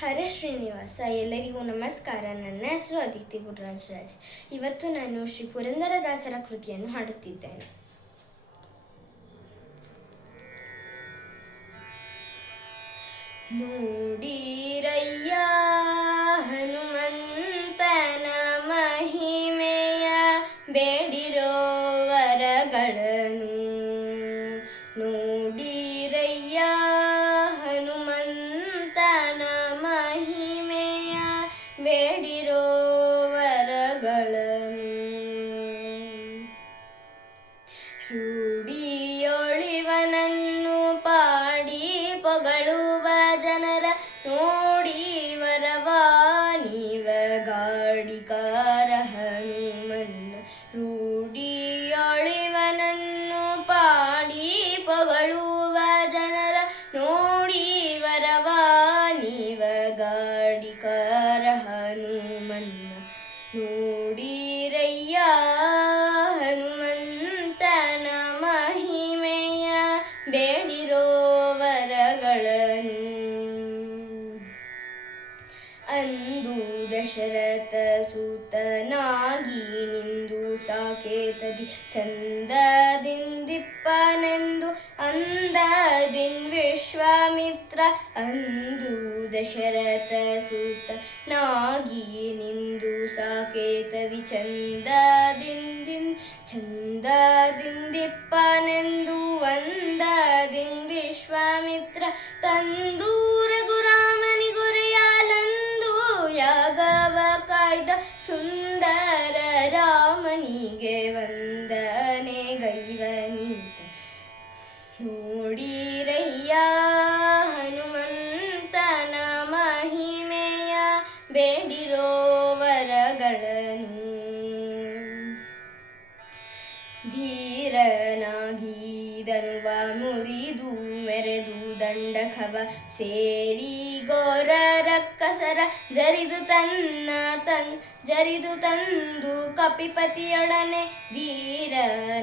ಹರೇ ಶ್ರೀನಿವಾಸ, ಎಲ್ಲರಿಗೂ ನಮಸ್ಕಾರ. ನನ್ನ ಹೆಸರು ಅದಿತಿ ಗುರುರಾಜ್ ರಾಜ್. ಇವತ್ತು ನಾನು ಶ್ರೀ ಪುರಂದರದಾಸರ ಕೃತಿಯನ್ನು ಹಾಡುತ್ತಿದ್ದೇನೆ. ನೋಡಿರಯ್ಯ ಹನುಮಂತನ ಮಹಿಮೆಯ, ಬೇಡಿರೋ ವರಗಳನ್ನು. ನೋಡಿರಯ್ಯ ಹನುಮಂತನ ಮಹಿಮೆಯ, ಬೇಡಿರೋ ವರಗಳನ್ನು. ರೂಢಿಯೊಳಿವನನ್ನು ಪಾಡಿ ಪೊಗಳುವ ಜನರ, ನೋಡಿ ವರವ ನೀವ ಗಾಡಿಕಾರ ಹನುಮನ್ನ. ರೂಢಿಯೊಳಿವನನ್ನು ಪಾಡಿ ಪೊಗಳುವ ಜನರ, ನೋಡಿ ವರವ ನೀವ ಗಾಡಿಕಾರ ಹನುಮನ್ನ. ನೋಡಿರಯ್ಯ ಹನುಮಂತನ ಮಹಿಮೆಯ, ಬೇಡಿರೋ ವರಗಳನ್ನು. ಅಂದು ದಶರಥ ಸೂತನಾಗಿ ನಿಂದು ಸಾಕೇತದಿ, ಚಂದದಿಂದಿಪ್ಪನೆಂದು ಅಂದದಿನ್ ವಿಶ್ವಾಮಿತ್ರ. ಅಂದು ದಶರಥ ಸೂತನಾಗಿ ನಿಂದು ಸಾಕೇತದಿ, ಚಂದದಿಂದಿಪ್ಪನೆಂದು ಅಂದದಿನ್ ವಿಶ್ವಾಮಿತ್ರ. ತಂದು ರಘುರಾಮನಿಗೊರೆಯಾಲಂದು ಯಾಗವ ಕಾಯ್ದ, ಸುಂದರ ರಾಮನಿಗೆ ವಂದನೆ ಗೈವನೀತ. ನೋಡಿರಯ್ಯ ಹನುಮಂತನ ಮಹಿಮೆಯ, ಬೇಡಿರೋ ವರಗಳನ್ನು. ಧೀರನಾಗಿದನುವ ಮುರಿದು ಮೆರೆದು ದಂಡಕವ ಸೇರಿ, ಘೋರ ರಕ್ಕಸರ ಜರಿದು ತಂದು ಕಪಿಪತಿಯೊಡನೆ. ಧೀರನಾಗಿದನುವ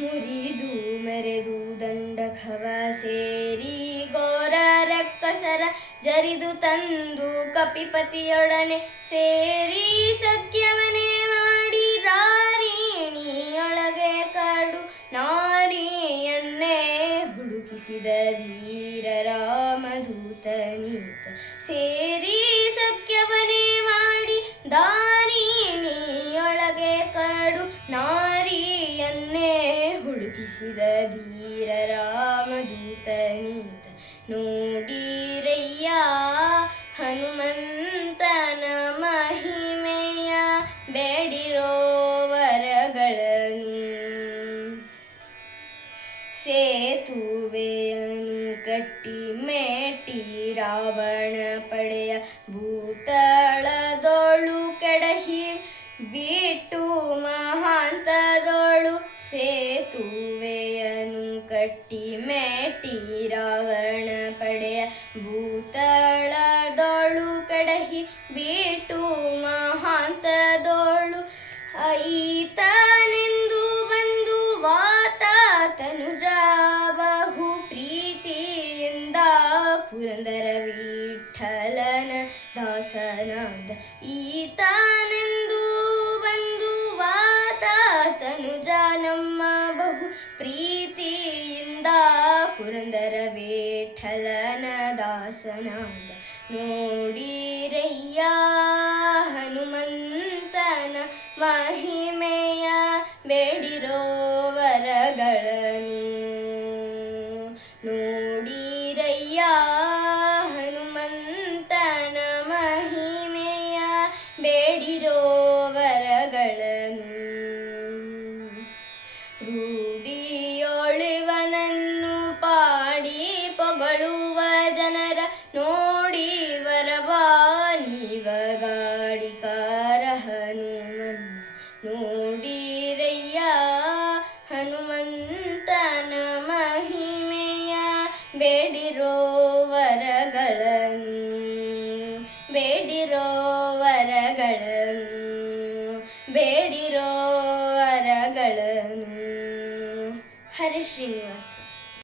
ಮುರಿದು ಮೆರೆದು ದಂಡಕವ ಸೇರಿ, ಘೋರ ರಕ್ಕಸರ ಜರಿದು ತಂದು ಕಪಿಪತಿಯೊಡನೆ ಸೇರಿ. ಸಖ್ಯವನೇ ಮಾಡಿ ದಾರಿಣಿಯೊಳಗೆ ಕಾಡು ನಾರಿಯನ್ನೇ ಹುಡುಕಿಸಿದ ಧೀರ ರಾಮಧೂತನೀತ. ಸೇರಿ ಸಖ್ಯವನೇ ಮಾಡಿ ದಾರಿಣಿಯೊಳಗೆ ಕಾಡು ನಾರಿಯನ್ನೇ ಹುಡುಕಿಸಿದ ಧೀರ ರಾಮಧೂತನೀತ. ನೋಡಿರಯ್ಯ ಹನುಮಂತನ ಮಹಿಮೆಯ, ಬೇಡಿರೋ ವರಗಳನ್ನು. ಸೇತುವೆಯನ್ನು ಕಟ್ಟಿ ಮೇಟಿ ರಾವಣ ಪಡೆಯ, ಭೂತಳದೋಳು ಕೆಡಹಿ ಬಿಟ್ಟು ಮಹಾಂತದೋಳು. ಸೇತುವೆಯನ್ನು ಕಟ್ಟಿ ಮೇಟಿ ರಾವಣ ಪಡೆಯ, ಭೂತಳದೋಳು ಕೆಡಹಿ ಬಿಟ್ಟು ಮಹಾಂತದೋಳು. ಐತನೆಂದು ಬಂದು ವಾತ ತನುಜ ಬಹು ಪ್ರೀತಿಯಿಂದ, ಪುರಂದರ ವಿಠಲನ ದಾಸನಾದ. ಈತನೆಂದು ಬಂದು ವಾತ ತನುಜ ನಮ್ಮ ಬಹು ಪ್ರೀತಿಯಿಂದ, ಪುರಂದರ ವಿಠಲನ ದಾಸನಾದ. ನೋಡಿರಯ್ಯ ಹನುಮಂತನ ಮಹಿಮೆಯ, ಬೇಡಿರೋ ವರಗಳನ್ನು. ನೋಡಿರಯ್ಯ ಹನುಮಂತನ ಮಹಿಮೆಯ, ಬೇಡಿರೋ ವರಗಳನ್ನು. ರೂಢಿಯೊಳಿವನನ್ನು ಪಾಡಿ ಪೊಗಳುವ ಜನರ, ನೋಡಿ ವರವ ನೀವ ಗಾಡಿಕಾರ ಹನುಮನ್ನ. ನೋಡಿರಯ್ಯ ಹನುಮಂತನ ಮಹಿಮೆಯ, ಬೇಡಿರೋ